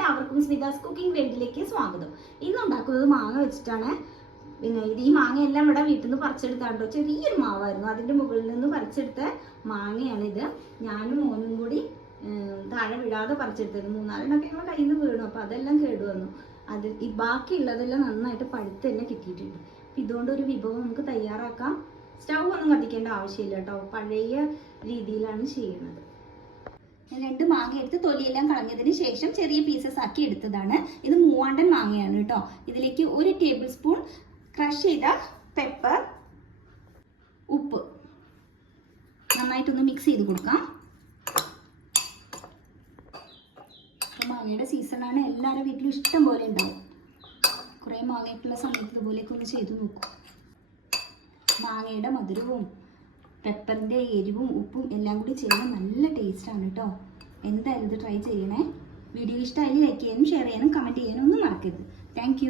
എല്ലാവർക്കും സ്മിതാസ് കുക്കിംഗ് വേൾഡിലേക്ക് സ്വാഗതം. ഇന്ന് ഉണ്ടാക്കുന്നത് മാങ്ങ വെച്ചിട്ടാണ്. പിന്നെ ഈ മാങ്ങ എല്ലാം ഇവിടെ വീട്ടിൽ നിന്ന് പറിച്ചെടുത്താണ്ടോ, ചെറിയൊരു മാവായിരുന്നു, അതിൻ്റെ മുകളിൽ നിന്ന് പറിച്ചെടുത്ത മാങ്ങയാണിത്. ഞാനും മോനും കൂടി താഴെ വിടാതെ പറിച്ചെടുത്തത്. 3-4 ഞങ്ങൾ കയ്യിൽ നിന്ന് വീണു, അപ്പോൾ അതെല്ലാം കേടുവന്നു. ഈ ബാക്കിയുള്ളതെല്ലാം നന്നായിട്ട് പഴുത്ത് തന്നെ കിട്ടിയിട്ടുണ്ട്. അപ്പം ഇതുകൊണ്ട് ഒരു വിഭവം നമുക്ക് തയ്യാറാക്കാം. സ്റ്റൗ ഒന്നും കത്തിക്കേണ്ട ആവശ്യമില്ല കേട്ടോ, പഴയ രീതിയിലാണ് ചെയ്യുന്നത്. 2 മാങ്ങ എടുത്ത് തൊലിയെല്ലാം കളഞ്ഞതിന് ശേഷം ചെറിയ പീസസ് ആക്കി എടുത്തതാണ്. ഇത് മൂവാണ്ടൻ മാങ്ങയാണ് കേട്ടോ. ഇതിലേക്ക് 1 ടേബിൾ സ്പൂൺ ക്രഷ് ചെയ്ത പെപ്പർ, ഉപ്പ് നന്നായിട്ടൊന്ന് മിക്സ് ചെയ്ത് കൊടുക്കാം. മാങ്ങയുടെ സീസണാണ്, എല്ലാവരുടെ വീട്ടിലും ഇഷ്ടം പോലെ ഉണ്ടാവും. കുറേ മാങ്ങയൊക്കെയുള്ള സമയത്ത് ഇതുപോലെയൊക്കെ ഒന്ന് ചെയ്ത് നോക്കും. മാങ്ങയുടെ മധുരവും പെപ്പറിൻ്റെ എരിവും ഉപ്പും എല്ലാം കൂടി ചെയ്യുന്ന നല്ല ടേസ്റ്റാണ് കേട്ടോ. എന്തായാലും ഇത് ട്രൈ ചെയ്യണേ. വീഡിയോ ഇഷ്ടമായി ലൈക്ക് ചെയ്യാനും ഷെയർ ചെയ്യാനും കമൻറ്റ് ചെയ്യാനും ഒന്നും മറക്കരുത്. താങ്ക്